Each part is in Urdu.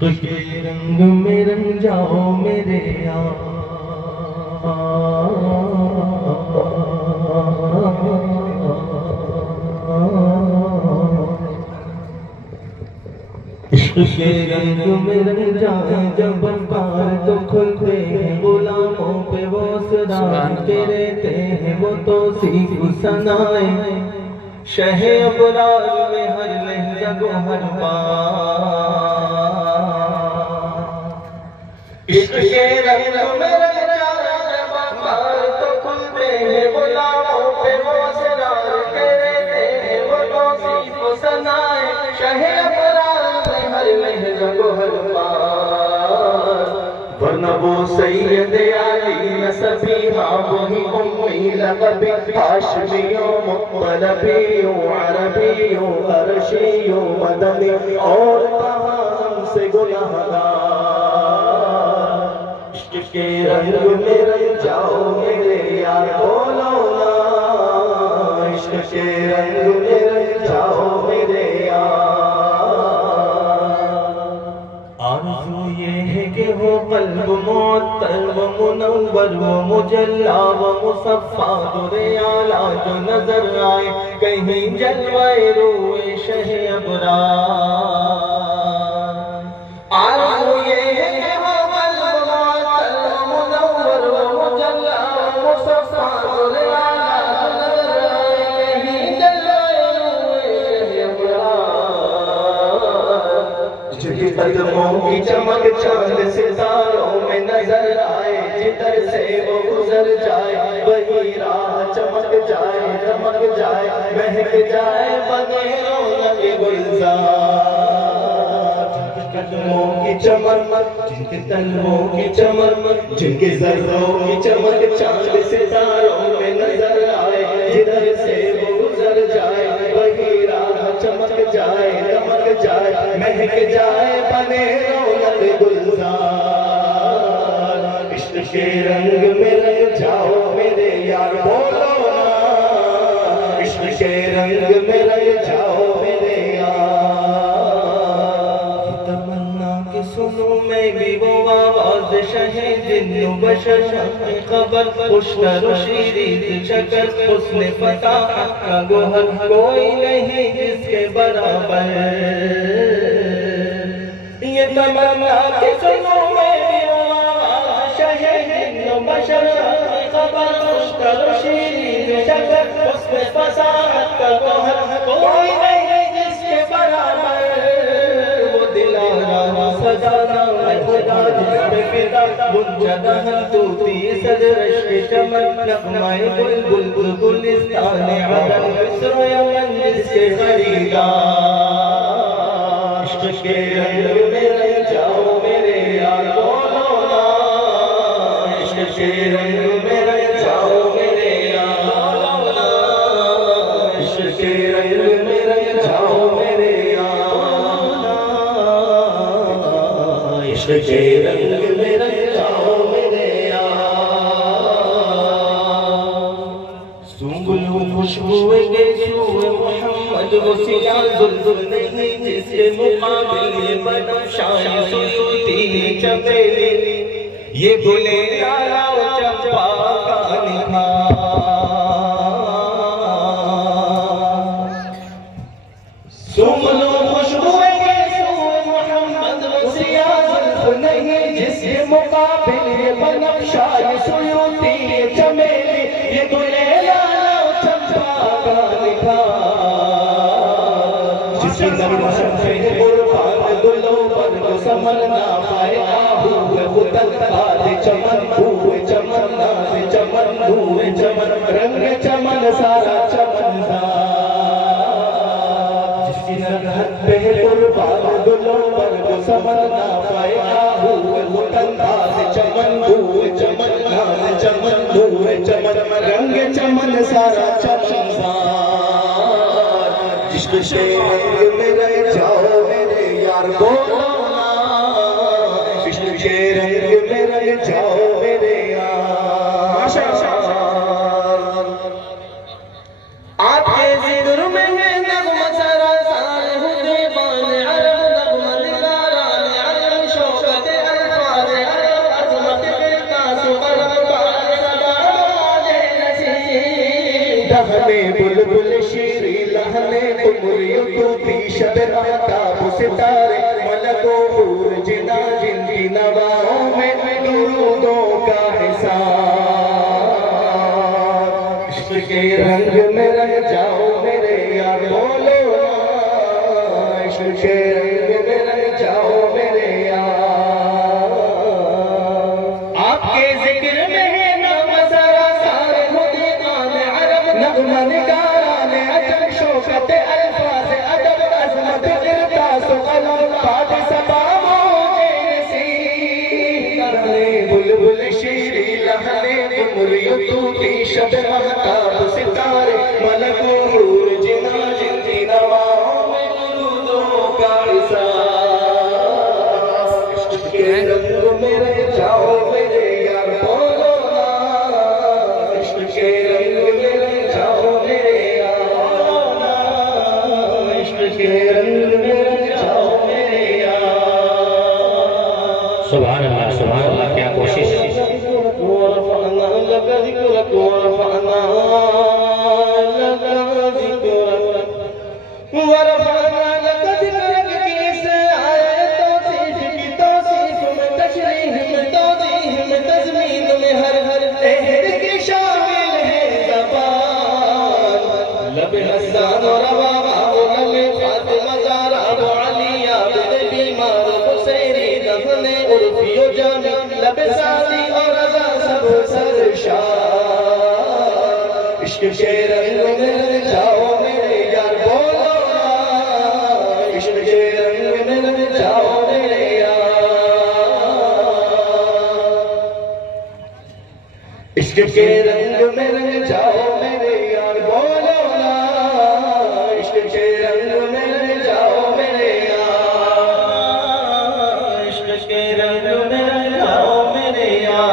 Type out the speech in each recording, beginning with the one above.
کے رنگ میں رنگ جاؤ میرے یار، عشق کے رنگ میں رنگ جائیں جب بار تو کھلتے ہیں غلاموں پہ وہ سران کے رہتے ہیں وہ توصیف ثنائیں، شہ ابرار میں ہر لہجہ کو ہر بار، عشق کے رنگ میں رنگ جائیں جب بار تو کھلتے ہیں غلاموں پہ وہ سران کے رہتے ہیں وہ توصیف ثنائیں، شہ ورنہ وہ سید علی نسبی ہاں وہی امی لقبی ہاشمیوں مطلبیوں عربیوں عرشیوں مدنی اور کہاں ہم سے گناہگار، عشق کے رنگ میں رنگ جاؤ میرے یار بولو نا، عشق کے رنگ میں رنگ جاؤ میرے یار، آرزو یہ ہے کہ وہ قلب معطر و منور و مجلا و مصفا در اعلیٰ جو نظر آئے کہیں جلوہ روئے شہ ابرار، آرزو یہ ہے کہ وہ قلب معطر و منور و مجلا و مصفا در اعلیٰ جو نظر آئے کہیں جلوہ روئے شہ ابرار، جن کے قدموں کی چمک چاند ستاروں میں نظر آئے جدھر سے وہ گزر جائے وہی راہ چمک جائے دمک جائے مہک جائے بنے رونق گلزار، جن کے قدموں کی چمک جن کے تلووں کی چمک جن کے ذروں کی چمک چاند ستاروں میں نظر آئے جدھر سے وہ گزر جائے وہی راہ چمک جائے دمک جائے مہک جائے بنے رونق گلزار، عشق کے رنگ میں رنگ جاؤ میرے یار بولو نا، عشق کے رنگ میں رنگ جاؤ میرے یار، تمنا کہ سنوں میں بھی وہ آواز شہ جن و بشر خبر خوشتر و شیریں شکر حسن فتاحت کا گوہر کوئی نہیں جس کے برابر، یہ تمنا کہ سنوں میں بھی وہ آواز شہ جن و بشر خبر خوشتر و شیریں شکر حسن فتاحت کا گوہر کوئی نہیں جس کے برابر، وہ دلارا سجانا خدا جس پہ فدا منجدہ طوطی صدر عشق چمن نغمہ بلبل گلستان عدن مصر و یمن جس کے خریدار، عشق کے رنگ میں رنگ جاؤ میرے یار بولو نا، عشق کے رنگ میں رنگ جاؤ میرے یار، عشق کے رنگ میں رنگ جاؤ میرے یار، عشق کے رنگ میں رنگ جاؤ میرے یار، سنبل خوشبو کے سوئے محمد وہ سیاہ زلزل نہیں جس کے مقابل یہ بنفشائے سیوتی چمیلی یہ گلے لالا و چمپا کا نکھار، سنبل خوشبو کے سوئے محمد وہ سیاہ زلزل نہیں جس کے مقابل یہ بنفشائے سیوتی چمیلی یہ گلے لالا و چمپا کا نکھار، جس کی نرم شمشے قربان گلوں پر وہ سمن نہ پائے ہوئے خودت آج چمن ہوئے چمن ناز چمن ہوئے چمن رنگ چمن سارا چمندار، جس کی نرحت پہ قربان گلوں پر وہ سمن نہ پائے ہوئے خودت آج چمن ہوئے چمن ناز چمن ہوئے چمن رنگ چمن سارا چمندار، عشق کے رنگ میں رنگ جاؤ میرے یار بولو نا، عشق کے رنگ میں رنگ جاؤ میرے یار، آپ کے ذکر میں نغمہ سرا سال ہو دیوان عرب نغمہ نگاران عرب شب مہتاب ستارے ملک و حور جنا جن کی نواؤں میں درودوں کا حساب عشق کے رنگ میں رنگ جاؤ میرے یار بولو نا عشق کے رنگ میں رنگ جاؤ میرے یار آپ کے ذکر میں ہے نام ذرا سارے مدیقان عرب نغمہ نگاران عجب شوکت الفاظ ادب عظمت ارتاس و قلم باد سبا موجے نسیم کرنے بلبل شیری لہنے بمری توتی شب مہتاب ستارے ملک و حور جنا جن کی نواؤں میں درودوں کا حساب عشق کے رنگ میں رہ جاؤ میرے یار بولو نا عشق کے رنگ میں رہ جاؤ میرے یار بولو نا عشق کے رنگ میں رہ جاؤ میرے یار سبحان اللہ کیا کوشش ورفعنا لك ذكرك ورفعنا لك ذكرك ورفعنا لك ذكرك کس آئے توصیف کی توصیف میں تشریح میں توضیح میں تضمین میں ہر عہد کی شامل ہے زبان لب حسان و رواقہ و لب فاطمہ زہرا و علی عابد بیمار حسینی دفن عرفی و جامع لب سعدی اور رضا سب سرشار عشق کے رنگ میں رنگ جاؤ میرے یار بولو نا عشق کے رنگ میں رنگ جاؤ میرے یار عشق کے رنگ میں رنگ جاؤ میرے یار بولو نا عشق کے رنگ میں رنگ جاؤ میرے یار عشق کے رنگ میں رنگ جاؤ میرے یار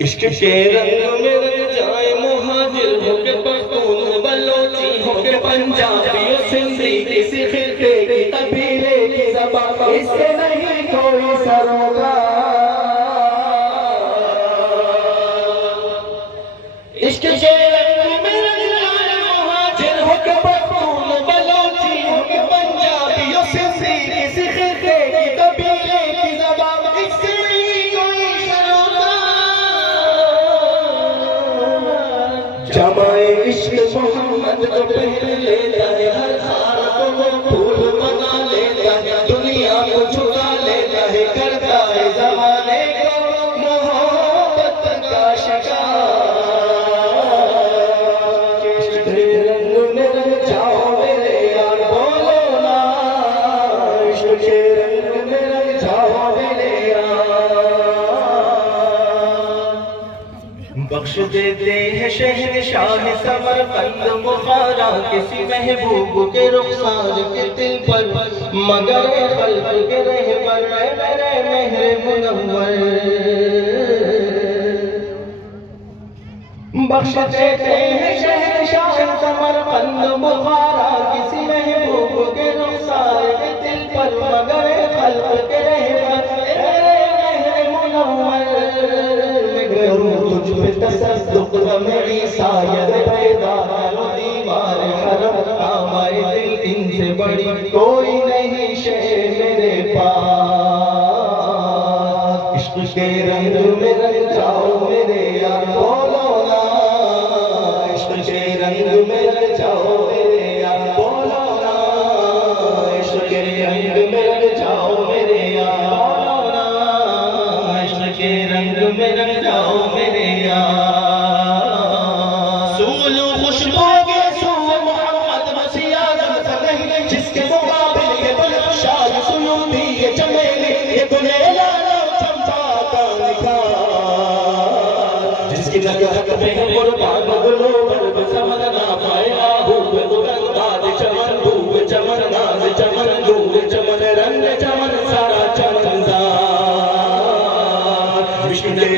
عشق کے رنگ میں رنگ جائے مہاجر ہو کے پختون بلوچی ہو کے پنجابی و سندھی کسی خرقے کی قبیلے کی زبان اس سے نہیں کوئی سروکار عشق کے رنگ میں رنگ جائے مہاجر ہو کے پختون بلوچی ہو کے پنجابی و سندھی کسی خرقے کی قبیلے کی زبان اس سے نہیں کوئی سروکار جمائے عشق محمد کو پہن لیتا ہے ہر خار کو وہ پھول بنا لیتا ہے دنیا کو جھکا لیتا ہے کرتا ہے زمانے کو محبت کا شکار عشق کے رنگ میں رنگ جاؤ میرے یار بولو نا عشق کے رنگ میں رنگ جاؤ میرے یار بخش دیتے ہیں شہنشاہ سمرقند بخارا کسی محبوب کے رخسار کے دل پر مگر خلق کے رہبر میرے مہر منور بخش دیتے ہیں شہنشاہ سمرقند بخارا کسی محبوب کے رخسار کے دل پر مگر خلق کے رہبر میرے مہر منور تجھ پہ تصدق غم عیسیٰ ید بیدار و دیوار حرم آمائے دل ان سے بڑی کوئی نہیں شے میرے پاس عشق کے رنگ میں رنگ جاؤ میرے یار بولو نا عشق کے رنگ میں رنگ جاؤ میرے یار بولو نا عشق کے رنگ میں رنگ جاؤ میرے یار بولو نا عشق کے رنگ میں رنگ جاؤ میرے سولو خوشبو کے سو محمد مسیح آدم نہیں جس کے مقابل یہ بلند شاد سیوطی یہ چمیلی یہ گلے لالا چمچا کا نکھار جس کی نگہت میں قربان گلو برب سمدنا پائے آہوب قرنداد چمن بھوب چمن ناز چمن دور چمن رنگ چمن سارا چمن زار عشق کے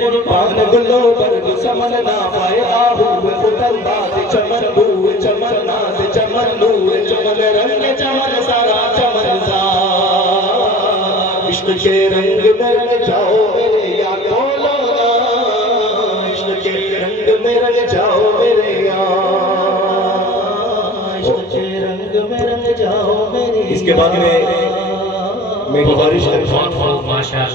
قربان گلو برب سمدنا پائے آہوب قرنداد چمن بھوب چمن ناز چمن دور چمن رنگ چمن سارا چمن زار عشق کے رنگ میں رنگ جاؤ میرے یار بولو نا عشق کے رنگ میں رنگ جاؤ میرے یار اس کے بعد میں گزارش بہت ماشاء اللہ